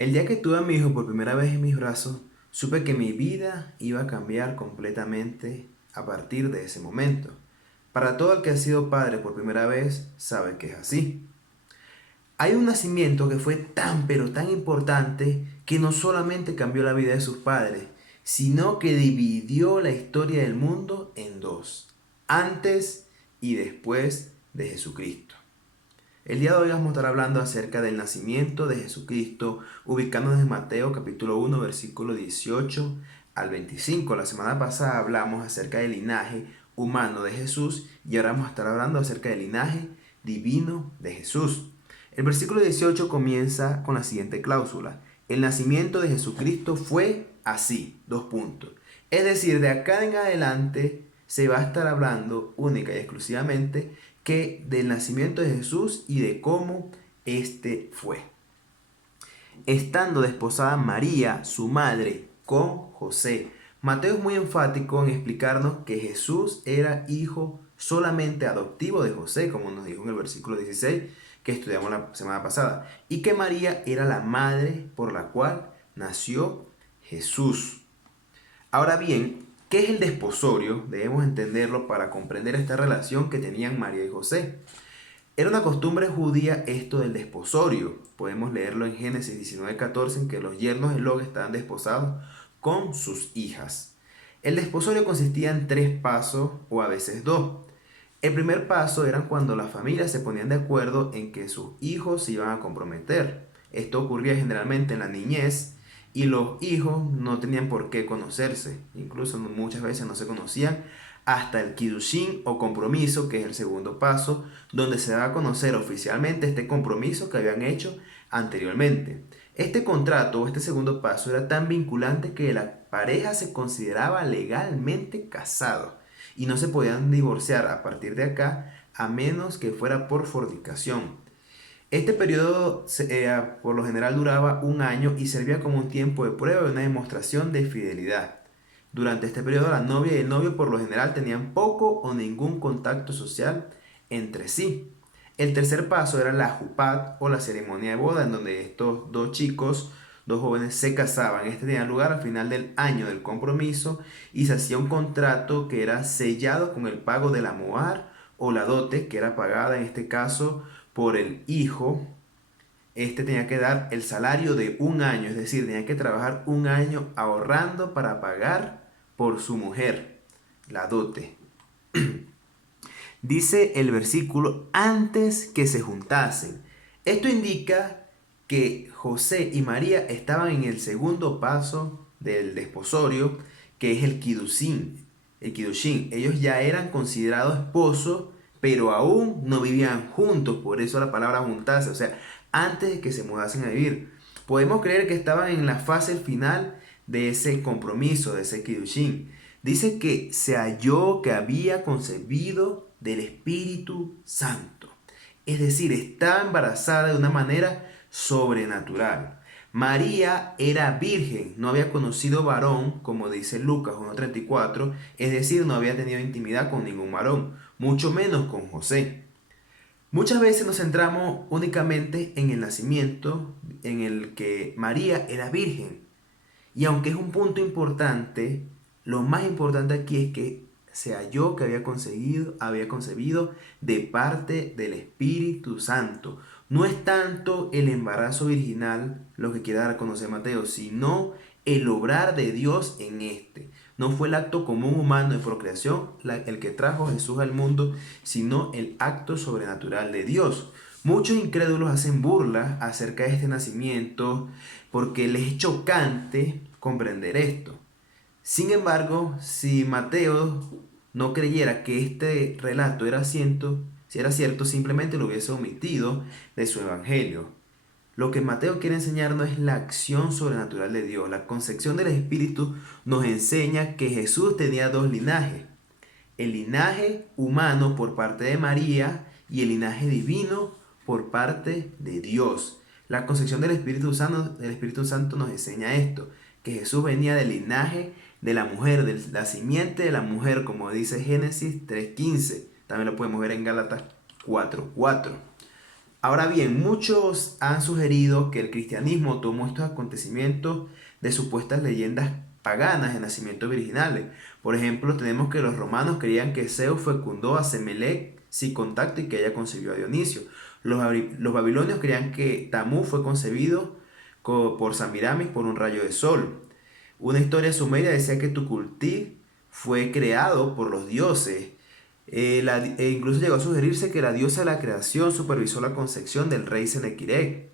El día que tuve a mi hijo por primera vez en mis brazos, supe que mi vida iba a cambiar completamente a partir de ese momento. Para todo el que ha sido padre por primera vez, sabe que es así. Hay un nacimiento que fue tan pero tan importante que no solamente cambió la vida de sus padres, sino que dividió la historia del mundo en dos, antes y después de Jesucristo. El día de hoy vamos a estar hablando acerca del nacimiento de Jesucristo, ubicándonos en Mateo capítulo 1, versículo 18 al 25. La semana pasada hablamos acerca del linaje humano de Jesús y ahora vamos a estar hablando acerca del linaje divino de Jesús. El versículo 18 comienza con la siguiente cláusula. El nacimiento de Jesucristo fue así, dos puntos. Es decir, de acá en adelante se va a estar hablando única y exclusivamente que del nacimiento de Jesús y de cómo éste fue. Estando desposada María, su madre, con José. Mateo es muy enfático en explicarnos que Jesús era hijo solamente adoptivo de José, como nos dijo en el versículo 16 que estudiamos la semana pasada, y que María era la madre por la cual nació Jesús. Ahora bien, ¿qué es el desposorio? Debemos entenderlo para comprender esta relación que tenían María y José. Era una costumbre judía esto del desposorio. Podemos leerlo en Génesis 19:14, en que los yernos de Lot estaban desposados con sus hijas. El desposorio consistía en 3 pasos o a veces 2. El primer paso era cuando las familias se ponían de acuerdo en que sus hijos se iban a comprometer. Esto ocurría generalmente en la niñez y los hijos no tenían por qué conocerse. Incluso muchas veces no se conocían hasta el Kiddushin o compromiso, que es el segundo paso, donde se da a conocer oficialmente este compromiso que habían hecho anteriormente. Este contrato o este segundo paso era tan vinculante que la pareja se consideraba legalmente casado y no se podían divorciar a partir de acá a menos que fuera por fornicación. Este periodo por lo general duraba un año y servía como un tiempo de prueba y una demostración de fidelidad. Durante este periodo la novia y el novio por lo general tenían poco o ningún contacto social entre sí. El tercer paso era la jupat o la ceremonia de boda, en donde estos dos chicos, dos jóvenes, se casaban. Este tenía lugar al final del año del compromiso y se hacía un contrato que era sellado con el pago de la moar o la dote, que era pagada en este caso por el hijo. Este tenía que dar el salario de un año, es decir, tenía que trabajar un año ahorrando para pagar por su mujer, la dote. Dice el versículo, antes que se juntasen. Esto indica que José y María estaban en el segundo paso del desposorio, que es el Kiddushin. El Kiddushin. Ellos ya eran considerados esposos, pero aún no vivían juntos, por eso la palabra juntarse, o sea, antes de que se mudasen a vivir. Podemos creer que estaban en la fase final de ese compromiso, de ese Kiddushin. Dice que se halló que había concebido del Espíritu Santo. Es decir, estaba embarazada de una manera sobrenatural. María era virgen, no había conocido varón, como dice Lucas 1:34, es decir, no había tenido intimidad con ningún varón, mucho menos con José. Muchas veces nos centramos únicamente en el nacimiento, en el que María era virgen. Y aunque es un punto importante, lo más importante aquí es que se halló que había concebido de parte del Espíritu Santo. No es tanto el embarazo virginal lo que quiere dar a conocer Mateo, sino el obrar de Dios en este. No fue el acto común humano de procreación el que trajo a Jesús al mundo, sino el acto sobrenatural de Dios. Muchos incrédulos hacen burla acerca de este nacimiento porque les es chocante comprender esto. Sin embargo, si Mateo no creyera que este relato era cierto, si era cierto, simplemente lo hubiese omitido de su evangelio. Lo que Mateo quiere enseñarnos es la acción sobrenatural de Dios. La concepción del Espíritu nos enseña que Jesús tenía dos linajes. El linaje humano por parte de María y el linaje divino por parte de Dios. La concepción del Espíritu Santo nos enseña esto, que Jesús venía del linaje de la mujer, de la simiente de la mujer, como dice Génesis 3:15. También lo podemos ver en Gálatas 4:4. Ahora bien, muchos han sugerido que el cristianismo tomó estos acontecimientos de supuestas leyendas paganas de nacimientos virginales. Por ejemplo, tenemos que los romanos creían que Zeus fecundó a Semelec sin contacto y que ella concibió a Dionisio. Los babilonios creían que Tamuz fue concebido por Samiramis por un rayo de sol. Una historia sumeria decía que Tukulti fue creado por los dioses. Incluso llegó a sugerirse que la diosa de la creación supervisó la concepción del rey Sennacherib.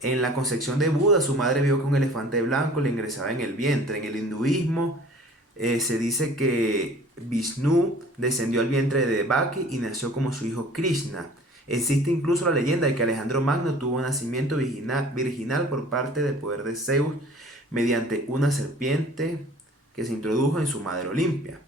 En la concepción de Buda, su madre vio que un elefante blanco le ingresaba en el vientre. En el hinduismo se dice que Vishnu descendió al vientre de Devaki y nació como su hijo Krishna. Existe incluso la leyenda de que Alejandro Magno tuvo un nacimiento virginal por parte del poder de Zeus mediante una serpiente que se introdujo en su madre Olimpia.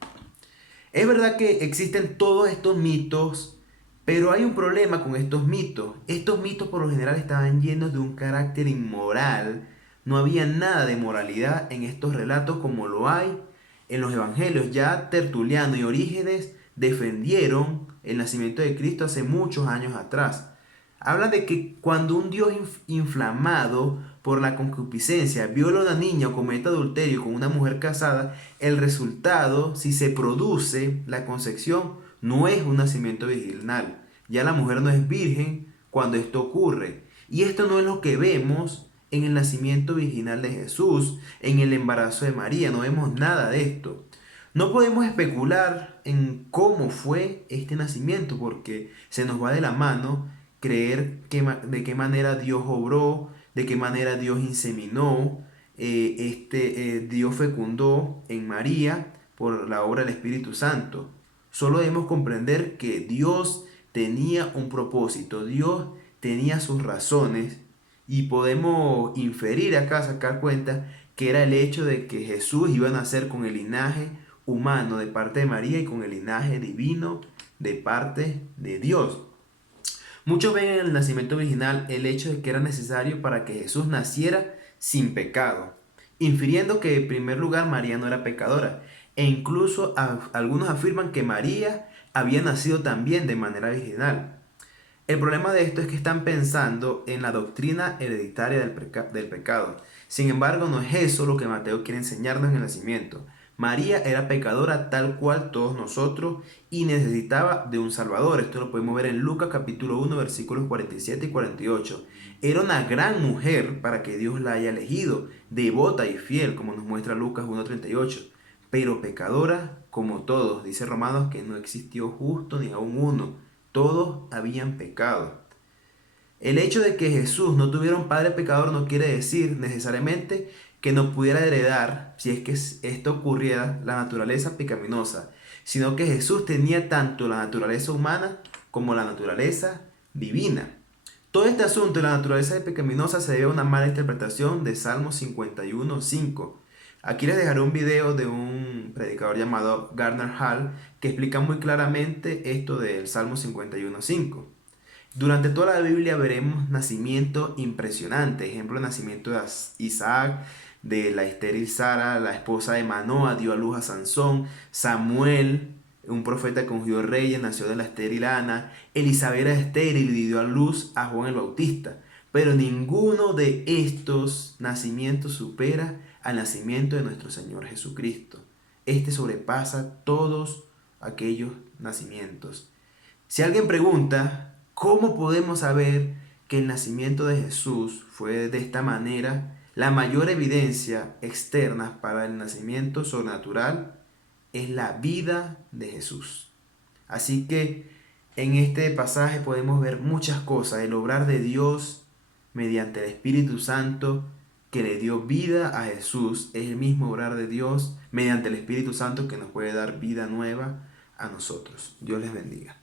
Es verdad que existen todos estos mitos, pero hay un problema con estos mitos. Estos mitos por lo general estaban llenos de un carácter inmoral. No había nada de moralidad en estos relatos como lo hay en los evangelios. Ya Tertuliano y Orígenes defendieron el nacimiento de Cristo hace muchos años atrás. Habla de que cuando un Dios inflamado por la concupiscencia viola a una niña o comete adulterio con una mujer casada, el resultado, si se produce la concepción, no es un nacimiento virginal. Ya la mujer no es virgen cuando esto ocurre. Y esto no es lo que vemos en el nacimiento virginal de Jesús, en el embarazo de María. No vemos nada de esto. No podemos especular en cómo fue este nacimiento porque se nos va de la mano creer de qué manera Dios obró, de qué manera Dios inseminó, Dios fecundó en María por la obra del Espíritu Santo. Solo debemos comprender que Dios tenía un propósito, Dios tenía sus razones y podemos inferir acá, sacar cuenta que era el hecho de que Jesús iba a nacer con el linaje humano de parte de María y con el linaje divino de parte de Dios. Muchos ven en el nacimiento virginal el hecho de que era necesario para que Jesús naciera sin pecado, infiriendo que en primer lugar María no era pecadora, e incluso algunos afirman que María había nacido también de manera virginal. El problema de esto es que están pensando en la doctrina hereditaria del pecado. Sin embargo, no es eso lo que Mateo quiere enseñarnos en el nacimiento. María era pecadora tal cual todos nosotros y necesitaba de un Salvador. Esto lo podemos ver en Lucas capítulo 1 versículos 47 y 48. Era una gran mujer para que Dios la haya elegido, devota y fiel, como nos muestra Lucas 1:38. Pero pecadora como todos, dice Romanos que no existió justo ni aun uno. Todos habían pecado. El hecho de que Jesús no tuviera un padre pecador no quiere decir necesariamente que no pudiera heredar, si es que esto ocurriera, la naturaleza pecaminosa, sino que Jesús tenía tanto la naturaleza humana como la naturaleza divina. Todo este asunto de la naturaleza pecaminosa se debe a una mala interpretación de Salmo 51:5. Aquí les dejaré un video de un predicador llamado Gardner Hall que explica muy claramente esto del Salmo 51:5. Durante toda la Biblia veremos nacimientos impresionantes, ejemplo, el nacimiento de Isaac, de la estéril Sara, la esposa de Manoa dio a luz a Sansón, Samuel, un profeta que ungió reyes, nació de la estéril Ana, Elizabeth era estéril y dio a luz a Juan el Bautista. Pero ninguno de estos nacimientos supera al nacimiento de nuestro Señor Jesucristo. Este sobrepasa todos aquellos nacimientos. Si alguien pregunta, ¿cómo podemos saber que el nacimiento de Jesús fue de esta manera? La mayor evidencia externa para el nacimiento sobrenatural es la vida de Jesús. Así que en este pasaje podemos ver muchas cosas, el obrar de Dios mediante el Espíritu Santo que le dio vida a Jesús, es el mismo obrar de Dios mediante el Espíritu Santo que nos puede dar vida nueva a nosotros. Dios les bendiga.